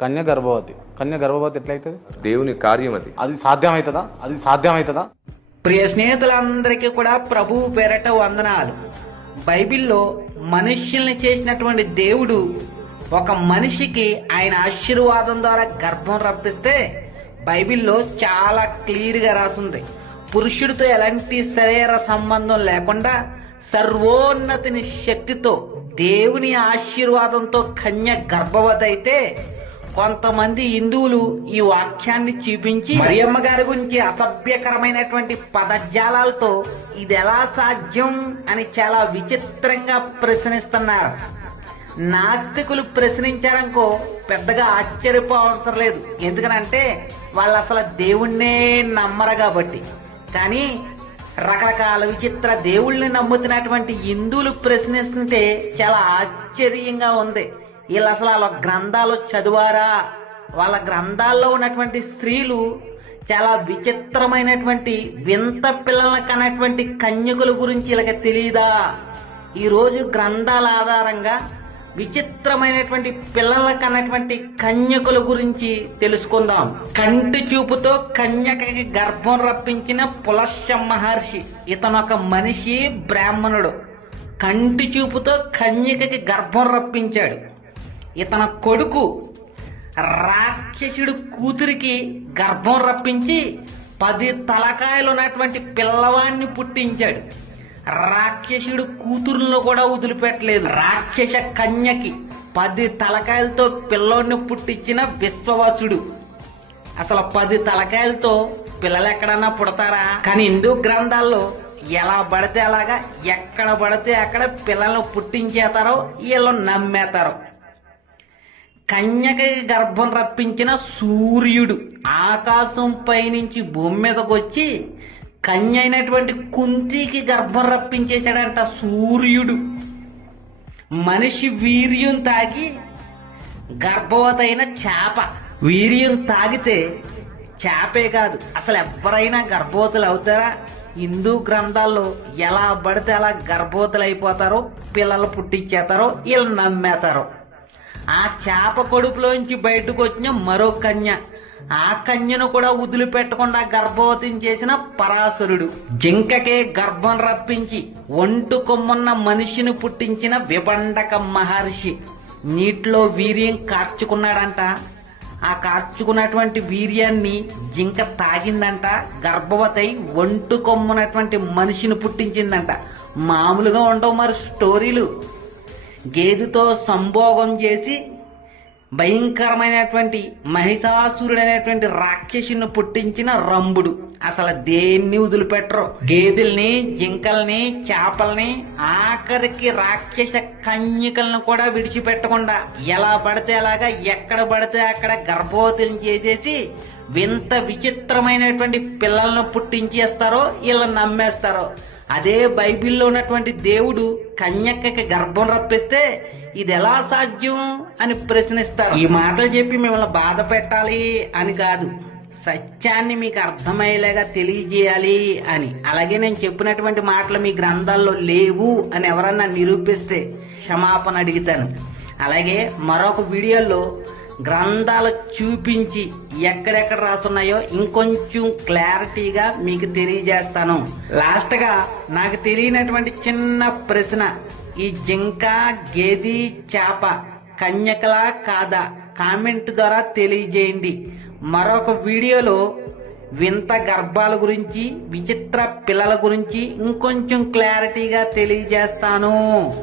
కన్య గర్భవతి. కన్య గర్భవతి ఎట్లయితుంది? దేవుని కార్యం అది. అది సాధ్యమవుతుందా అది సాధ్యమవుతుందా ప్రియ స్నేహితులందరికీ కూడా ప్రభువు పేరట వందనాలు. బైబిల్లో మనుష్యుల్ని చేసినటువంటి దేవుడు ఒక మనిషికి ఆయన ఆశీర్వాదం ద్వారా గర్భం రప్పిస్తే బైబిల్లో చాలా క్లియర్గా రాసింది. పురుషుడితో ఎలాంటి శరీర సంబంధం లేకుండా సర్వోన్నతిని శక్తితో దేవుని ఆశీర్వాదంతో కన్య గర్భవతి అయితే కొంతమంది హిందువులు ఈ వాక్యాన్ని చూపించి మరియమ్మ గారి గురించి అసభ్యకరమైనటువంటి పదజాలాలతో ఇది ఎలా సాధ్యం అని చాలా విచిత్రంగా ప్రశ్నిస్తున్నారు. నాస్తికులు ప్రశ్నించారనుకో పెద్దగా ఆశ్చర్యపోవసరం లేదు. ఎందుకనంటే వాళ్ళు అసలు దేవుణ్ణే నమ్మరు కాబట్టి. కానీ రకరకాల విచిత్ర దేవుళ్ళని నమ్ముతున్నటువంటి హిందువులు ప్రశ్నిస్తుంటే చాలా ఆశ్చర్యంగా ఉంది. వీళ్ళు అసలు వాళ్ళ గ్రంథాలు చదివారా? వాళ్ళ గ్రంథాల్లో ఉన్నటువంటి స్త్రీలు చాలా విచిత్రమైనటువంటి వింత పిల్లల కన్నటువంటి కన్యకుల గురించి ఇలాగ తెలియదా ఈరోజు గ్రంథాల ఆధారంగా విచిత్రమైనటువంటి పిల్లల కన్నటువంటి కన్యకుల గురించి తెలుసుకుందాం. కంటి చూపుతో కన్యకకి గర్భం రప్పించిన పులశ్య మహర్షి. ఇతను ఒక మనిషి బ్రాహ్మణుడు. కంటి చూపుతో కన్యకకి గర్భం రప్పించాడు. ఇతన కొడుకు రాక్షసుడు కూతురికి గర్భం రప్పించి పది తలకాయలు ఉన్నటువంటి పిల్లవాడిని పుట్టించాడు. రాక్షసుడు కూతురులను కూడా వదిలిపెట్టలేదు. రాక్షస కన్యకి పది తలకాయలతో పిల్లోడిని పుట్టించిన విశ్వవాసుడు. అసలు పది తలకాయలతో పిల్లలు ఎక్కడన్నా పుడతారా? కానీ హిందూ గ్రంథాల్లో ఎలా పడితే అలాగా ఎక్కడ పడితే అక్కడ పిల్లలను పుట్టించేతారో వీళ్ళు నమ్మేతారో. కన్యకి గర్భం రప్పించిన సూర్యుడు ఆకాశం పైనుంచి భూమి మీదకొచ్చి కన్య అయినటువంటి కుంతికి గర్భం రప్పించేశాడంట సూర్యుడు. మనిషి వీర్యం తాగి గర్భవతైన అయిన చేప. వీర్యం తాగితే చేపే కాదు అసలు ఎవరైనా గర్భవతులు అవుతారా? హిందూ గ్రంథాల్లో ఎలా పడితే అలా గర్భవతులు అయిపోతారో పిల్లలు పుట్టించేస్తారో వీళ్ళు నమ్మేతారో ఆ చేప కడుపులోంచి బయటకు వచ్చిన మరో కన్య. ఆ కన్యను కూడా వదిలిపెట్టకుండా గర్భవతిని చేసిన పరాశరుడు. జింకకే గర్భం రప్పించి ఒంటు కొమ్మున్న మనిషిని పుట్టించిన విబండక మహర్షి. నీటిలో వీర్యం కార్చుకున్నాడంట. ఆ కార్చుకున్నటువంటి వీర్యాన్ని జింక తాగిందంట. గర్భవతి ఒంటు కొమ్మున్నటువంటి మనిషిని పుట్టించిందంట. మామూలుగా ఉండవు మరి స్టోరీలు. గేదెతో సంభోగం చేసి భయంకరమైనటువంటి మహిషాసురుడైనటువంటి రాక్షసుని పుట్టించిన రంభుడు. అసలు దేన్ని వదిలిపెట్టరు? గేదెల్ని జింకల్ని చేపల్ని ఆఖరికి రాక్షస కన్యకలను కూడా విడిచిపెట్టకుండా ఎలా పడితే అలాగా ఎక్కడ పడితే అక్కడ గర్భవతిని చేసేసి వింత విచిత్రమైనటువంటి పిల్లలను పుట్టించేస్తారో వీళ్ళని నమ్మేస్తారో. అదే బైబిల్లో ఉన్నటువంటి దేవుడు కన్యక్కకి గర్భం రప్పిస్తే ఇది ఎలా సాధ్యం అని ప్రశ్నిస్తారు. ఈ మాటలు చెప్పి మిమ్మల్ని బాధ పెట్టాలి అని కాదు సత్యాన్ని మీకు అర్థమయ్యేలాగా తెలియజేయాలి అని. అలాగే నేను చెప్పినటువంటి మాటలు మీ గ్రంథాల్లో లేవు అని ఎవరన్నా నిరూపిస్తే క్షమాపణ అడుగుతాను. అలాగే మరొక వీడియోలో గ్రంథాలు చూపించి ఎక్కడెక్కడ రాస్తున్నాయో ఇంకొంచెం క్లారిటీగా మీకు తెలియజేస్తాను. లాస్ట్గా నాకు తెలియనటువంటి చిన్న ప్రశ్న. ఈ జింక గేది చేప కన్యకలా కాదా? కామెంట్ ద్వారా తెలియజేయండి. మరొక వీడియోలో వింత గర్భాల గురించి విచిత్ర పిల్లల గురించి ఇంకొంచెం క్లారిటీగా తెలియజేస్తాను.